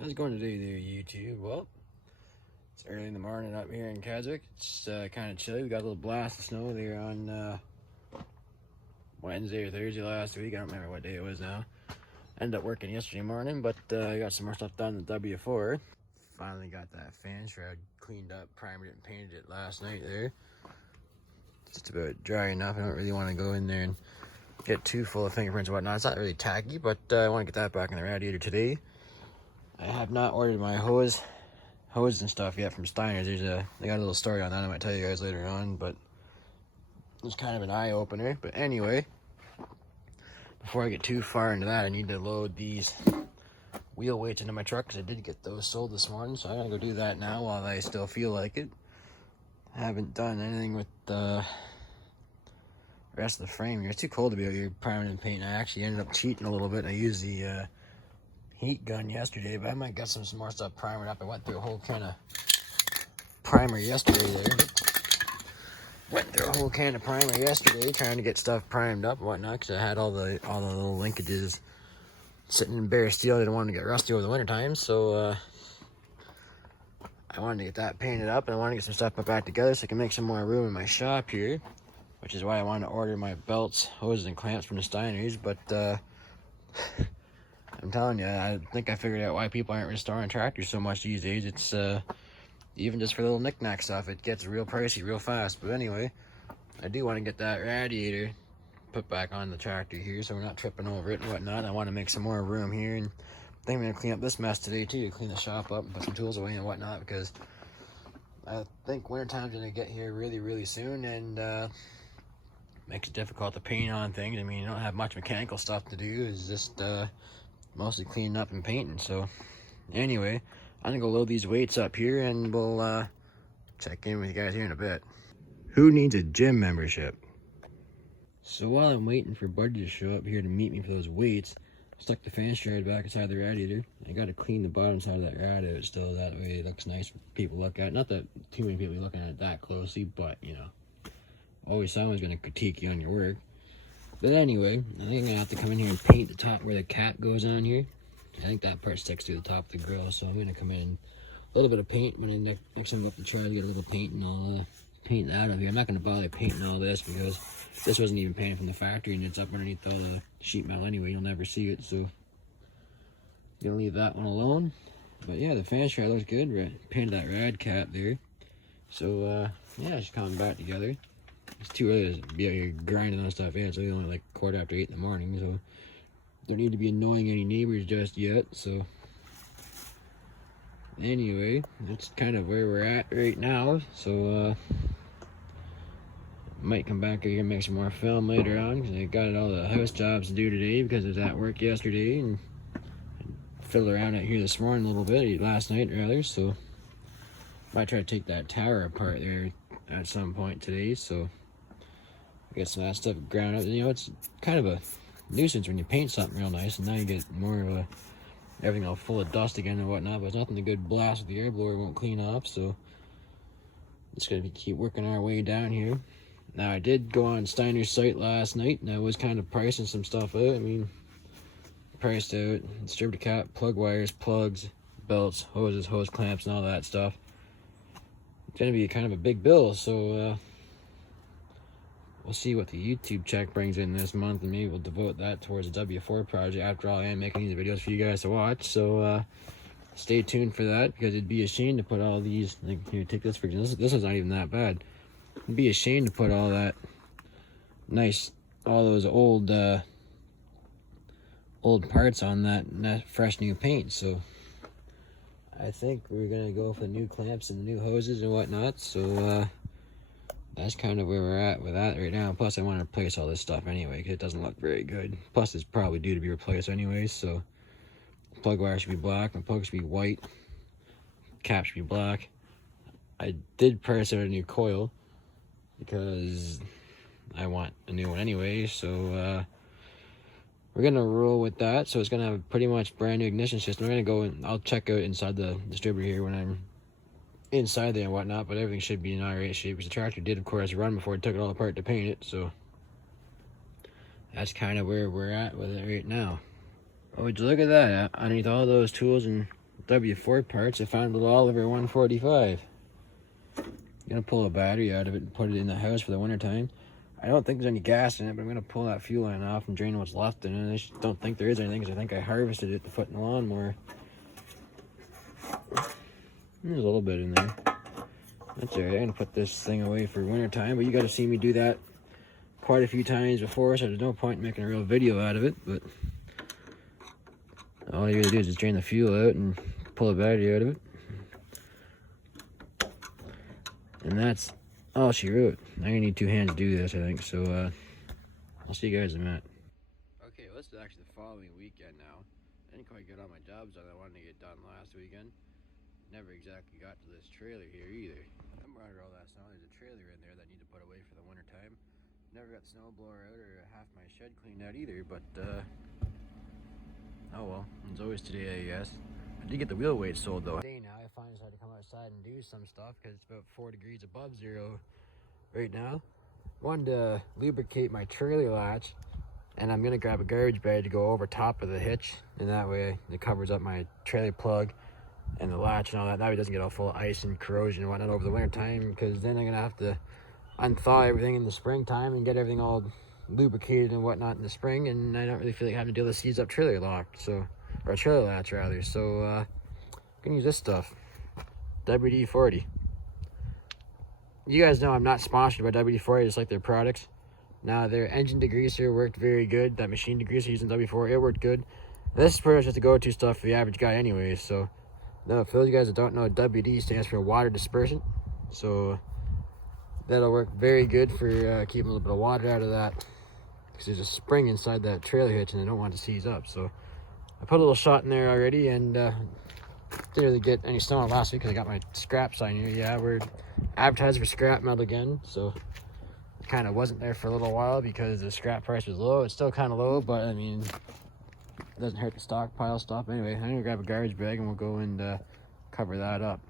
How's it going today there, YouTube? Well, it's early in the morning up here in Keswick. It's kind of chilly. We got a little blast of snow there on Wednesday or Thursday last week. I don't remember what day it was now. Ended up working yesterday morning, but I got some more stuff done in the W4. Finally got that fan shroud cleaned up, primered it, and painted it last night there. It's just about dry enough. I don't really want to go in there and get too full of fingerprints and whatnot. It's not really tacky, but I want to get that back in the radiator today. I have not ordered my hose and stuff yet from Steiner's. They got a little story on that I might tell you guys later on, but it's kind of an eye-opener. But anyway, before I get too far into that, I need to load these wheel weights into my truck because I did get those sold this morning, so I gotta go do that now while I still feel like it. I haven't done anything with the rest of the frame here. It's too cold to be out here priming and painting. I actually ended up cheating a little bit. I used the heat gun yesterday, but I might get some more stuff primered up. I went through a whole can of primer yesterday trying to get stuff primed up and whatnot, because I had all the little linkages sitting in bare steel. I didn't want to get rusty over the winter time, so I wanted to get that painted up, and I wanted to get some stuff put back together so I can make some more room in my shop here, which is why I wanted to order my belts, hoses, and clamps from the Steiners. But I'm telling you, I think I figured out why people aren't restoring tractors so much these days. It's even just for little knick-knack stuff, it gets real pricey real fast. But anyway, I do want to get that radiator put back on the tractor here so we're not tripping over it and whatnot. I want to make some more room here, and I think I'm going to clean up this mess today too, clean the shop up and put some tools away and whatnot, because I think wintertime's going to get here really soon, and makes it difficult to paint on things. I mean, you don't have much mechanical stuff to do. It's just mostly cleaning up and painting. So anyway, I'm gonna go load these weights up here, and we'll check in with you guys here in a bit. Who needs a gym membership? So while I'm waiting for Buddy to show up here to meet me for those weights, I stuck the fan shroud back inside the radiator. I gotta clean the bottom side of that radiator still, that way it looks nice for people to look at. Not that too many people are looking at it that closely, but you know, always someone's gonna critique you on your work. But anyway, I think I'm gonna have to come in here and paint the top where the cap goes on here. I think that part sticks to the top of the grill, so I'm gonna come in a little bit of paint when I next time I go up to try to get a little paint, and I'll paint that up here. I'm not gonna bother painting all this because this wasn't even painted from the factory, and it's up underneath all the sheet metal anyway. You'll never see it, so gonna leave that one alone. But yeah, the fan shroud looks good. Painted that rad cap there, so yeah, it's coming back together. It's too early to be out here grinding on stuff. Yeah, it's only like 8:15 in the morning, so don't need to be annoying any neighbors just yet. So anyway, that's kind of where we're at right now. So might come back here and make some more film later on, because I got all the house jobs to do today because I was at work yesterday, and fiddled around out here this morning a little bit, last night rather. So might try to take that tower apart there at some point today. So get some of that stuff ground up. You know, it's kind of a nuisance when you paint something real nice and now you get more of a everything all full of dust again and whatnot, but it's nothing a good blast with the air blower won't clean off. So just gonna keep working our way down here. Now, I did go on Steiner's site last night, and I was kind of pricing some stuff out. I mean, priced out distributor cap, plug wires, plugs, belts, hoses, hose clamps, and all that stuff. It's gonna be kind of a big bill, so we'll see what the YouTube check brings in this month, and maybe we'll devote that towards the W4 project. After all, I am making these videos for you guys to watch, so stay tuned for that, because it'd be a shame to put all these, like, here, take this for example. This one's not even that bad. It'd be a shame to put all that nice, all those old parts on that fresh new paint. So I think we're gonna go for the new clamps and the new hoses and whatnot. So that's kind of where we're at with that right now. Plus, I want to replace all this stuff anyway, because it doesn't look very good. Plus, it's probably due to be replaced anyway. So plug wire should be black, my plug should be white, cap should be black. I did purchase a new coil because I want a new one anyway, so we're gonna roll with that. So it's gonna have a pretty much brand new ignition system. We're gonna go and I'll check out inside the distributor here when I'm inside there and whatnot, but everything should be in alright shape, because the tractor did of course run before it took it all apart to paint it. So that's kind of where we're at with it right now. Oh, would you look at that? Underneath all those tools and W4 parts. I found a little Oliver 145. Gonna pull a battery out of it and put it in the house for the winter time. I don't think there's any gas in it, but I'm gonna pull that fuel line off and drain what's left in it. I just don't think there is anything because I think I harvested it to put in the lawnmower. There's a little bit in there. That's alright. I'm gonna put this thing away for winter time, but you gotta see me do that quite a few times before, so there's no point in making a real video out of it. But all you gotta do is just drain the fuel out and pull the battery out of it. And that's all she wrote. I'm gonna need 2 hands to do this, I think. So I'll see you guys in a minute. Okay, well, this is actually the following weekend now. I didn't quite get all my jobs done I wanted to get done last weekend. Never exactly got to this trailer here either. I'm running all that snow. There's a trailer in there that I need to put away for the winter time. Never got the snow blower out or half my shed cleaned out either, but oh well, it's always today, I guess. I did get the wheel weight sold though. Today now, I finally decided to come outside and do some stuff because it's about 4 degrees above zero right now. Wanted to lubricate my trailer latch, and I'm gonna grab a garbage bag to go over top of the hitch, and that way it covers up my trailer plug and the latch and all that. That way it doesn't get all full of ice and corrosion and whatnot over the winter time, because then I'm gonna have to unthaw everything in the springtime and get everything all lubricated and whatnot in the spring, and I don't really feel like having to deal with seize up trailer lock, so, or trailer latch rather. So I'm gonna use this stuff, WD-40. You guys know I'm not sponsored by WD-40, just like their products. Now their engine degreaser worked very good. That machine degreaser using W4, it worked good. This is pretty much just the go-to stuff for the average guy anyway. So now, for those of you guys that don't know, WD stands for water dispersant. So that'll work very good for keeping a little bit of water out of that, because there's a spring inside that trailer hitch and I don't want it to seize up. So I put a little shot in there already, and didn't really get any snow last week because I got my scrap sign here. Yeah, we're advertising for scrap metal again, so it kind of wasn't there for a little while because the scrap price was low. It's still kind of low, but I mean, it doesn't hurt to stockpile stuff. Anyway, I'm gonna grab a garbage bag and we'll go and cover that up.